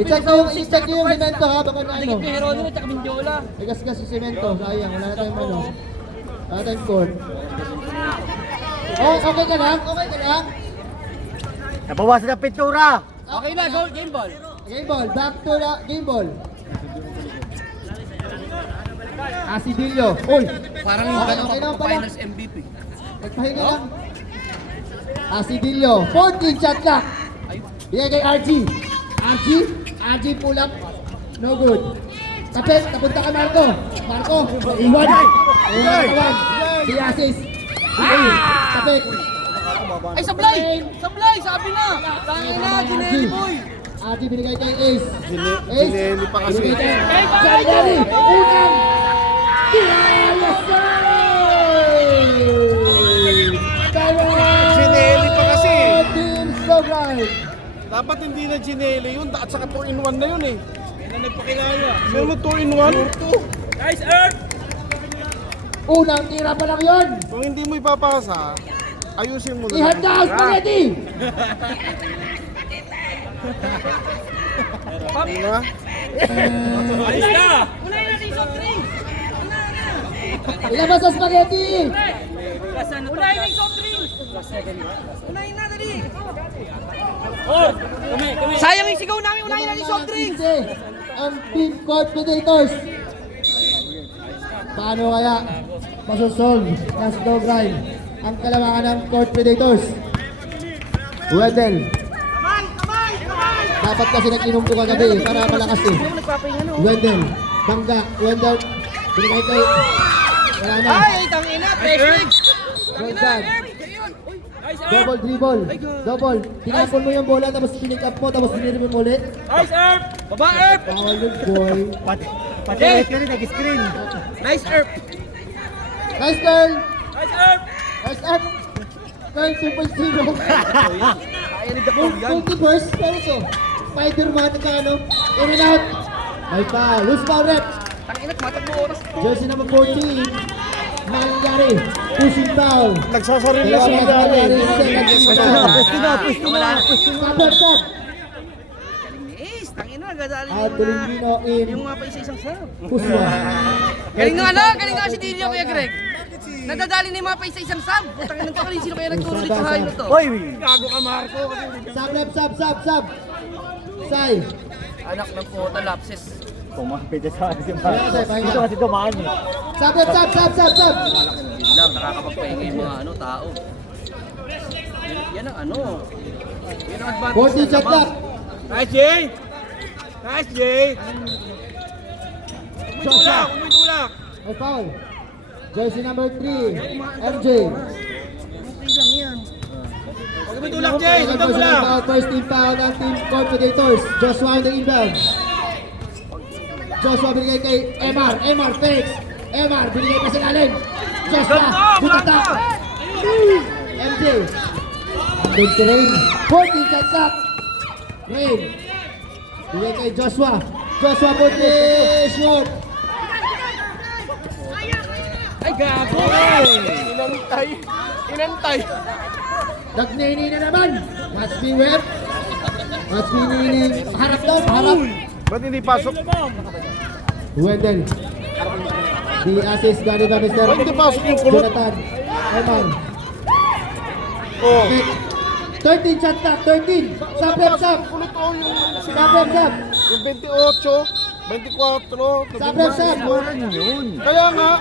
I-check nyo yung semento ha. Baka na ano. Dikit yung Heronimo at Mindiola. Igas-gas yung semento. Sayang. Wala na tayong ano. Wala na tayong score. Oh, okay ka lang? Nabawasan na pintura. Okay na, goal, game ball. Game ball. Back to the game ball. Asidillo. Uy! Parang Okay naman pala. finals MVP. Nagpahinga lang. Asidillo. 14 shot clock. Bigay kay RG. RG pull up. No good. Kapit, napunta ka Marco. Iwan. Iwan. Si Asis. Kapit. Ay, sablay, sabi na. Tangin na, Ginelli boy. RG binigay kay Ace. Ginelli pa kasi. Binigay kay Ginelli. Unang. Ginelli pa kasi. Team Sobrang. Dapat hindi na Ginelli yun. At saka 2-in-1 na yun eh. Yan na nagpakilala. Sino 2-in-1? Nice, Earth! Unang tira pa lang yun. Kung hindi mo ipapasa, ayusin mo na. Ihanda ang spaghetti. Diba? Ayos na! Ilabas ang spaghetti. Unahin na yung soft drinks! Unahin na, dali! Oh! Kami! Sayang yung sigaw namin, unahin na yung soft drinks. Ang Team Court Predators. Paano kaya masusol na slow grind ang kalamangan ng Court Predators? Wendell. Dapat kasi nag-inom ko kagabi para malakas eh. Wendell. Bangga. Wendell. Binigay kay... Wala na. Ay, tangina, prefix. Wendell. Double dribble. Double. Tinapon mo yung bola tapos pinick up mo tapos diniribon mo ulit. Nice, Earth! Baba, Earth! Foul yun, boy. Pati ka rin, nag-screen. Nice, Earth. Nice girl. Nice, Earth! Nice up. Girl 2.0. Multiverse. Pero so, Spider-Man ka ano. In and out. Ay pa. Loose foul rep. Tangina, matakbo oras. Jersey number 14. Mangyari. Pushing foul. Nagsasarili na Dalawa si na Ginelli. Mangyari. Second foul. Cover top. Ace, tangina, gadali At Tolentino in yung mga pa isa-isang serve. Puswa. Galing nga si Dilio, Kuya Greg. Nadadali na yung mga pa isa-isang sub. Tangina to, kanina sino kaya nagturo dito sa hayop to? Hoy! Gago ka, Marco. Sub rep, sub. Sai. Anak ng puta, lapses. Pumapit sa akin si Marco. Dito kasi dumaan eh. Sub rep, sub. Yun lang, nakakapagpahinga yung mga tao. Yan ang ano. Yan ang advantage. 40 shot clock. Nice, Jay! Nice, Jay! Joshua. Umutulak! May foul. Jersey number 3, MJ. Umutulak, Jay! Second Sundan mo personal lang! foul, first team foul ng Team Confederators. Joshua in the inbound. Joshua binigay kay MR. MR fakes. MR binigay pa sa lalim. Joshua, butata. MJ. Andun si Rain. 14 shot clock. Rain. Binigay kay Joshua. Joshua for three. Shoot. Ay, gago! Inantay. Nagnini na naman. Watch me, Web. Watch me, Nini. Harap daw, harap. Ba't hindi pasok? Wendell. The assist galing ba Mr. Ba't hindi pasok yung kulot? Jonathan. Eman. Oh. 13 shot clock, 13. Sub, rep, sub. Kulot oh, yung Sub, rep, sub. yung 28, 24, Sub, rep, sub. Kaya nga,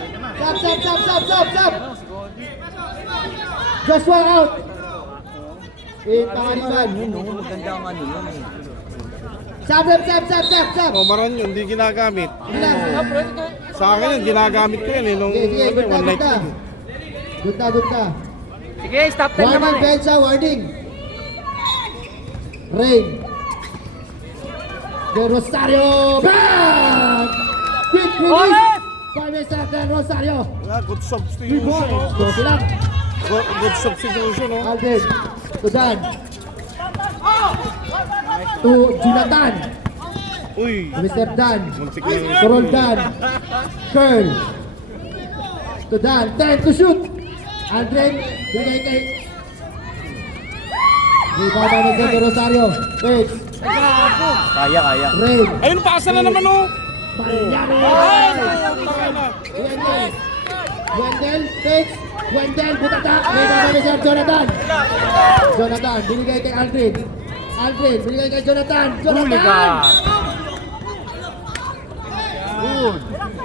Sub. Joshua out. In pangaliban. Maganda ang ano yun. Sub, rep, sub. Omaran yun, hindi ginagamit. Ilan? Sa akin yun, ginagamit ko yun eh, nung Sige, good one night. ka. Good ka. Sige, stop time naman Warning, eh. Benza, warning. Rain. De Rosario. Bang! Quick release. By Mr. Del Rosario. Wala, good 3 substitution. points. Oh. Go lang. Good substitution. Oh. Alden. To Dan. To Jonathan. Uy, To Mr. Dan. muntik na yun. To Roldan. Curl. To Dan. 10 to shoot. Aldrin. Bigay kay... Rebound na Mr. Del Rosario. Fakes. Kaya. Rain. Ayun, pasa na naman oh. Palyari. Wendell, fakes. Wendell, butata. Rebound na Mr. Jonathan. Jonathan, binigay kay Aldrin. Aldrin, binigay kay Jonathan. Jonathan!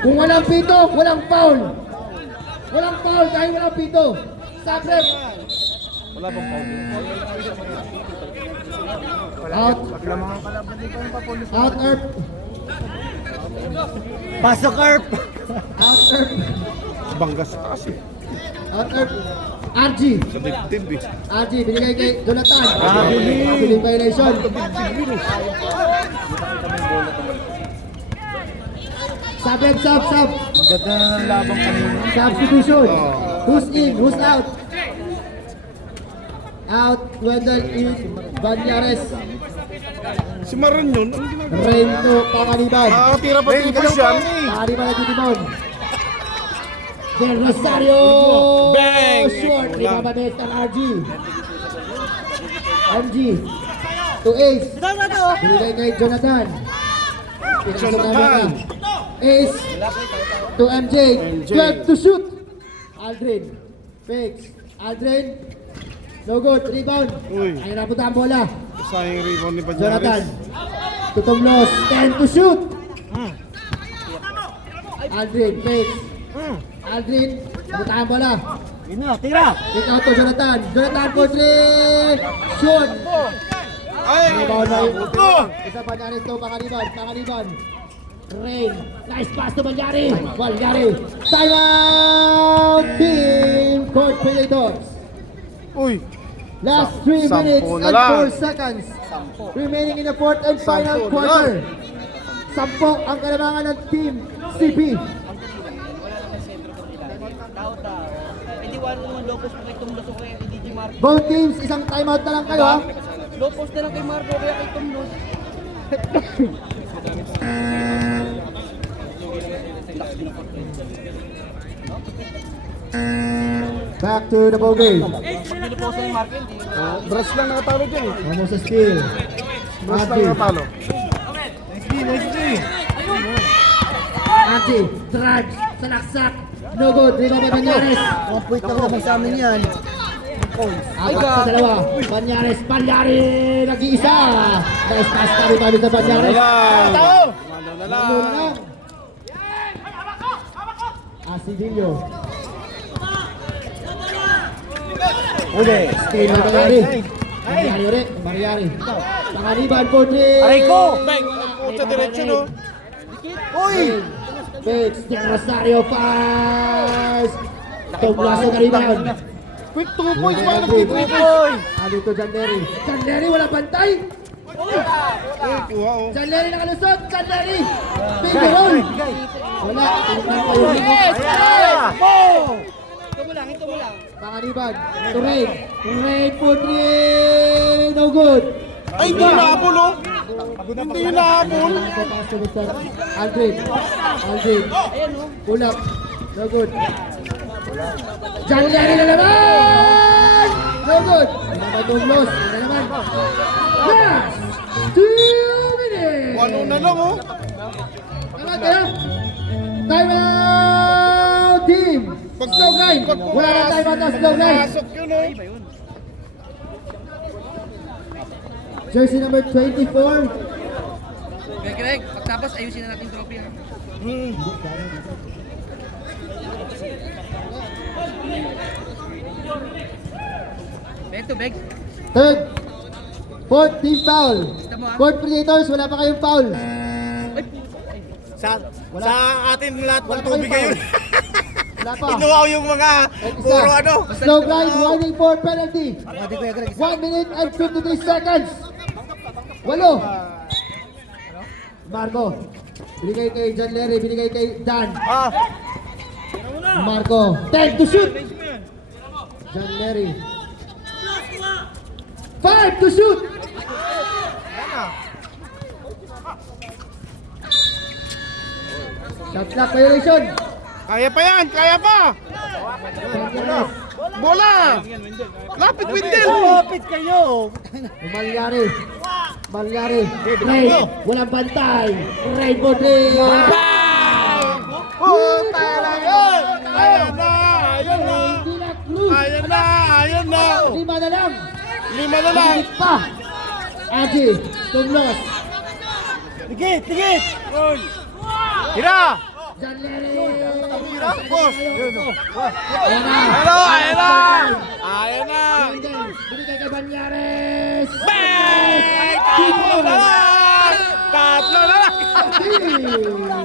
Kung walang pito, walang foul. Walang foul dahil walang pito. Sabrep. Wala bang foul? Out. Out, Earp. Pasok, Erp! Out, Earp. Banggas kasi. Out, Earp. RG. Sa dibdib eh. RG, binigay kay Jonathan. Billing violation. Sabrep, sub. Ganda na ng labang kanina. Substitution. Who's in? Who's out? Out. Wendell in. Banyares. Si Maran yun, ano ginagawa? Rain to Pangaliban. Nakakatira pa tipos yan. Pangaliban na titimon. Del Rosario. Bang! Short. Ulang. Ibabades ng RG. MG. To Ace. Binigay kay Jonathan. Jonathan. Ace. To MJ. 12 to shoot. Aldrin. Fakes. Aldrin. No good. Rebound. Uy. Ay napunta ang bola. Sayang rebound ni Jonathan. Banyares. To Tomlos. 10 to shoot. Aldrin. Fakes. Aldrin. Napunta ang bola. Tira! Pick out to Jonathan. Jonathan for 3. Shoot. Ay! Rebound na yun. Oh! Isa Banyares to Pangaliban. Rain. Nice pass to Balyari. Time out. Team Court Predators. Uy! Last 3 Sampo minutes na and lang. 4 seconds. Remaining in the fourth and final Sampo na quarter. 10 ang kalamangan ng Team CP. Hindi wala naman low post kay Tumlos o kay DJ Marco. Both teams, isang timeout na lang kayo ha. Low post na lang kay Marco kaya kay Tumlos. Back to the ball game. Pag post na yung Marco, hindi. Brass lang nakatalo dyan eh. Almost a steal. Brass lang Archie. nakatalo. Archie, drag, salaksak. No good, rebound by Banyares. 1 point lang naman sa amin yan. Apat sa dalawa. Banyares, Balyari, nag-iisa. Nice pass kami kami sa Banyares. Mano na lang. Lalo lang. Asidillo. Uli. Stay na Mariari. Mariari ulit. Mariari. Pangaliban for three. Aray ko! Puta, diretso, no? Uy! Big stick Rosario pass. Tuglaso ka rebound. Quick 2 points, walang Boy. Boy! Dito Janleri. Janleri wala bantay. Uy, kuha, oh. Janleri nakalusot. Janleri. Big roll. Wala. Tingnan pa yung Pangaliban. To Rain. Rain for three. No good. Ay, hindi nahabol, oh. Hindi nahabol. Aldrin. Aldrin. Pull up. No good. Janleri na naman! No good. Naman yung loss. Na naman. Last 2 minutes. Ano na lang, oh. Tama kaya? Time out team. Slow grind. Wala na time out na slow grind. Pasok yun, oh. Jersey number 24. Greg, pagtapos ayusin na natin trophy. Ha? Beg to beg. Third. Fourth team foul. Fourth Predators, wala pa kayong foul. Sa atin lahat Wala ng pa tubig kayong ngayon. foul. Wala pa. Kinuha ko yung mga puro ano. Slow grind, warning for penalty. 1 minute and 53 seconds. Walo. Marco. Binigay kay John Larry, binigay kay Dan. Ah, Marco. 10 to shoot. John Larry. 5 to shoot. Shot clock violation. Kaya pa yan, kaya pa. Bola. Lapit, Windel. kapit kayo. Malyari. Malyari. Ray. Walang bantay. Ray Bodri. Puta na yun. Ayan na, ayan na. Dila Cruz. Ayan na, ayan na. 5 na lang. 5 na lang. Higit pa. Aji. Tumlos. Tigit, tigit. Hira. John Larry. Boss. Ayan na. Hello, ayan na. Ayan na. Windel. Binigay kay Banyares. Tatlo na lang. Tatlo na lang.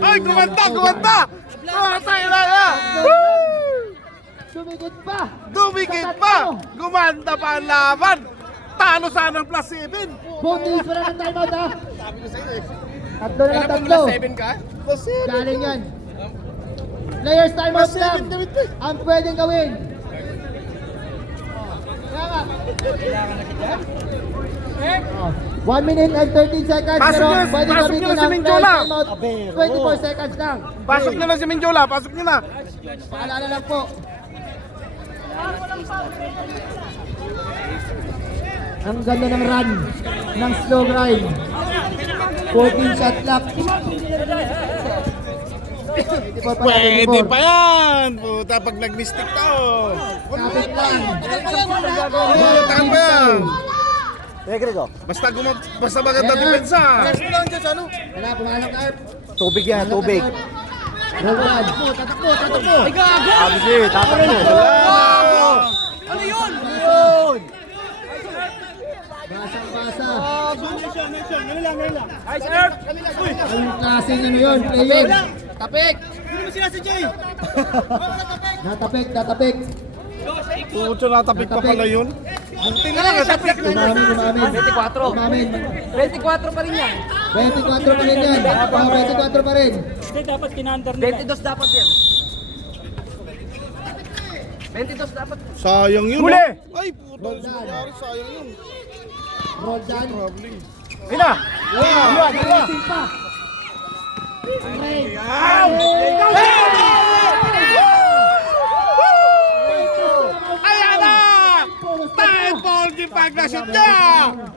Ay, kumanta, kumanta. Kumanta, yun na yan. Sumigit pa. Dumikit pa. Gumanda pa ang laban. Talo sana ang plus 7. Buntis, wala ng timeout ha. Tatlo na lang, tatlo. Plus 7. Galing yan. Players timeout Plus lang. 7 gawin ko. Ang pwedeng gawin. Kaya nga. 1 minute and 13 seconds. Pasok Pero nyo, pwede pasok gamitin nyo na si ng Mindiola. timeout. 24 seconds lang. Pasok nyo na si Mindiola, pasok nyo na. Paalala lang po. Ang ganda ng run ng slow grind. 14 shot clock. 24 pa lang, Pwede 24. pa yan. Puta, pag nag-mistake to. Kapit lang. Puta pa yan. Basta basta maganda depensa. Wala, pumalang ka, Arp. Tubig yan, tubig. Rogan. Abisi, tatakbo. Ano yun? Basang-basa. Nice, Earth! Anong klase nyo yun, player? Tapik! Natapik, natapik. Puto, natapik pa pala yun. Buti na lang, natapik. Umamin, umamin. 24. Umamin. 24 pa rin yan. 24 pa rin yan. 24 pa rin. Hindi, dapat kinandar nila. 22 dapat yan. 22 dapat. Sayang yun. Huli! oh. Ay, puto, nangyari, sayang yun. Roll down. Traveling. Hina. Ayusin pa. Ray. Ayan na! Time for the pag-nashoot niya!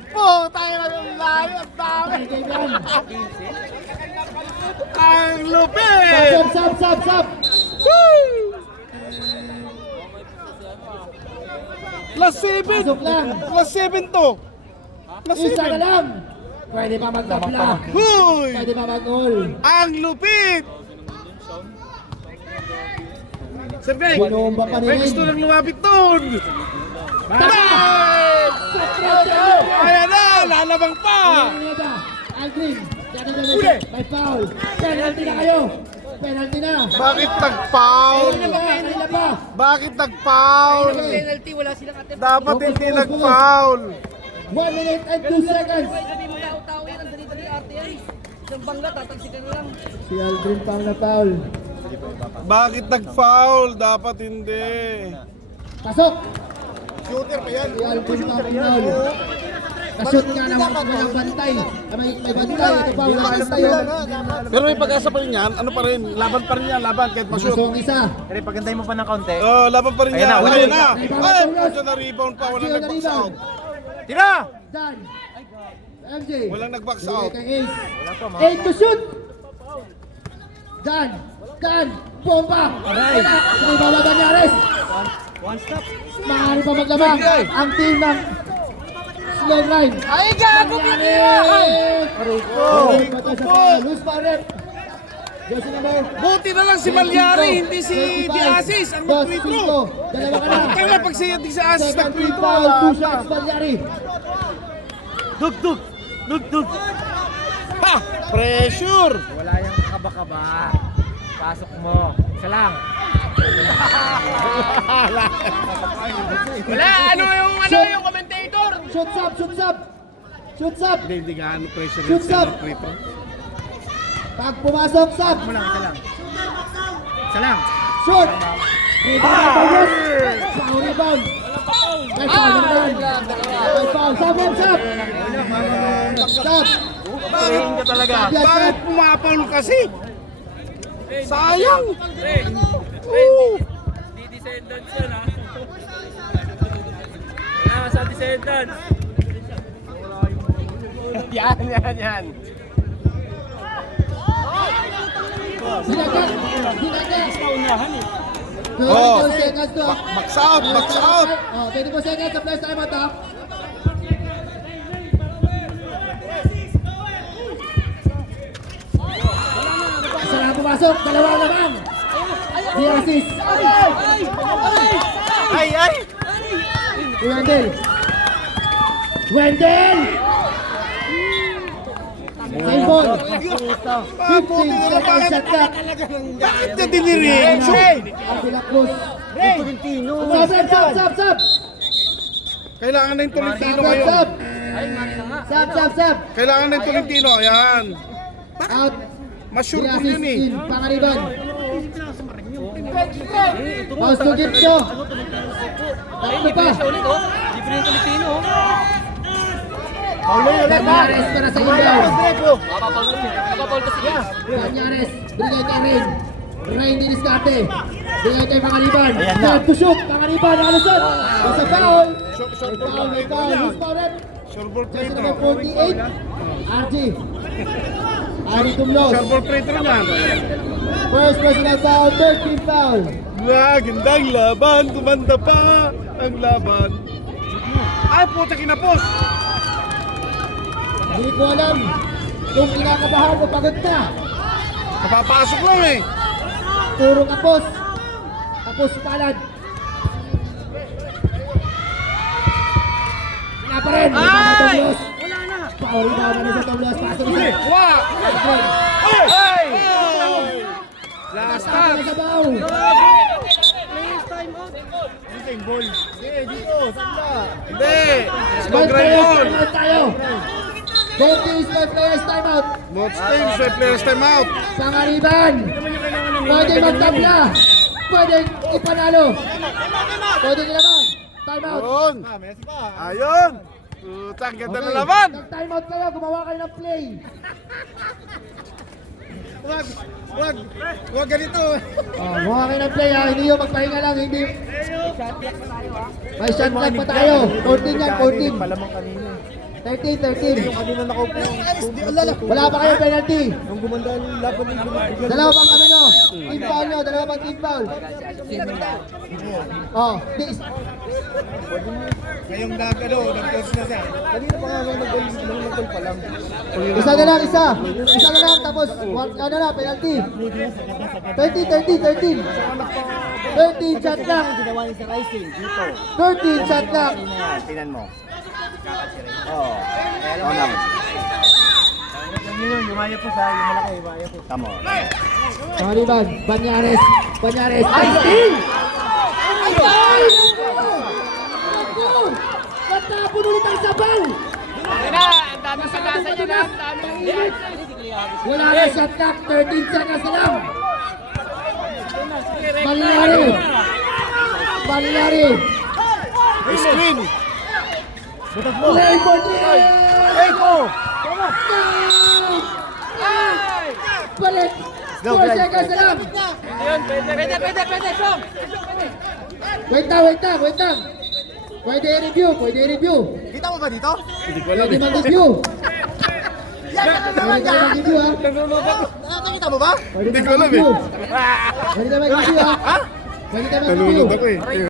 Puta na yung layo, ang dami! Ang lupit! Sub, sub, sub, sub. Plus 7! Pasok lang. Plus 7 to! Plus Isa na 7! lang. Pwede pa magtabla. Huy! Pwede pa mag-all. Ang lupit! Sir Greg, Binomba pa ni may Ren. gusto lang lumapit doon! Ayan na, lalabang pa! Aldrin, may foul. Penalty na kayo. Penalty na. Bakit nag-foul? Kanila pa. Bakit nag-foul? Penalty, wala silang attempt. Dapat hindi nag-foul. 1 minute and 2 seconds. Sabi mo tao-tao yan, ang dali-dali RTI. Isang bangga, tatagsikan na lang. Si Aldrin pang na foul. Bakit nag-foul? Dapat hindi. Pasok. Shooter pa yan. Si Aldrin pang na foul. Kashoot nga naman walang bantay. May bantay. Ito pa, walang bantay. Pero may pag-asa pa rin yan. Ano pa rin? Laban pa rin yan. Laban kahit Pasok ma-shoot. ang isa. Pero pagandahin mo pa ng kaunti. Oh, laban pa rin Ayan yan. na, Ayan ulit. na. Rebound, Ay, rebound. medyo na-rebound pa. Walang Medyo nag-box na-rebound. out. Tira! Dan. MJ. Walang nag-box Bigay out. kay Ace. Ace to shoot. Dan. Dan. Bomba. Wala. May bababa ni Ares. One stop. Maaari pa maglabang. Ang team ng slow line. Ay, gago ka Lose pa rep. Jersey number. Buti na lang si Malyari, hindi si 25. Diasis ang Dos, mag-free throw. cinco. Dalawa ka na. Kaya pag si Diasis Second nag-free free throw, foul. wala 2 pa. shots Balyari. Dug! Ha! Pressure! Wala yung kaba-kaba. Pasok mo. Isa lang. Wala, ano yung commentator? Shoots up. Shoots up. Shoots up. Hindi gaano pressure Shoot yung up. free throw. Pag pumasok, sub. Isa lang. Isa lang. Shoot. Rebound. Foul rebound. May foul naman. May foul. Sub yan, sub. Sub. Tingin ka talaga. Sub yan, Bakit sub. pumapaul kasi? Sayang! Oo! Di descendants yan ha. Wala sa descendants. Yan. Sinagat. Oh. 24 seconds to. Box out! Box out! Oh, 24 seconds sa flash time out. Isa na pumasok. Dalawang lamang. Di assist. Ay! Wendell. Wendell! Same ball. 15 seconds shot clock. Bakit niya diniretso? Avila Cruz. Sub. Kailangan na yung Tolentino Sub. ngayon. Sub. Kailangan na yung Tolentino. Ayan. Out. Mas-sure Di ball yun assist eh. in Pangariban. Paus to Gipso. Tatlo pa. Libre yung Pilipino. Danyares para sa inbound. Kapapal to sige. Danyares. Bigay kay Rain. Rain di diskarte. Bigay kay Pangariban. Time to shoot. Pangariban nakalusot. Sa foul. May foul. Who's foul rep? Sure ball free Jersey throw. number 48. RG. Ari Tumlos. Sure ball free throw yan. First personal foul. Third team foul. Gandang laban. Gumanda pa ang laban. Ay, puta kinapos. Hindi ko alam kung kinakabahan o pagod na. Napapasok lang eh. Puro kapos. Kapos palad. Wala pa rin. Tumlos. Wala na. Foul na naman sa Tumlos. Pasok isa. Wow! Ay! Last Tama touch. sa bow. Players time out. Hindi. Five Slow grind players ball. time out tayo. Both teams, 5 players time out. Most times, may players time out. Pangariban. Pwede magtabla. Pwede ipanalo. Pwede ilaban. Time out. Ayun. Ayun. Putang ganda na laban. Nag-time out kayo. Gumawa kayo ng play. Wag ganito. Oh, gumawa kayo ng play ha. Hindi yung magpahinga lang. Hindi. May shot clock pa tayo. 14 yan. 14. Palamang kanina. 13. Kanina nakaupo. Wala pa kayo penalty. Nung gumanda yung laban ng binibigyan. Dalawa pang ano nyo. Team foul nyo. Dalawa pang team foul. Oh. Ngayong nag-coach na siya. Kanina pa nga nag-goal pa lang. Isa na lang. Isa na lang. Tapos, ano na, penalty. 13. 13 shot clock. Ginawa niya sa Rising, dito. 13 shot clock. Tingnan mo. Oo. Kaya lang. Lumaya po sa yung malaki, lumaya po. Tamo. Taliban, Banyares. Banyares. Ay! Ay! Natapon ulit ang sabaw! Ang dami sa lasa niya na. Ang dami ng init. Wala na shot clock. 13 seconds na lang. Banyari. Banyari. Screen! Butas mo! Play for three! Eko! Balik! 4 seconds na lang! Pwede, Chong. Wait lang! Pwede i-review! Kita mo ba dito? Pwede mag-review! Pwede mag-review ha! Nakita mo ba? Pwede mag-review! Pwede mag-review ha! Pwede mag-review!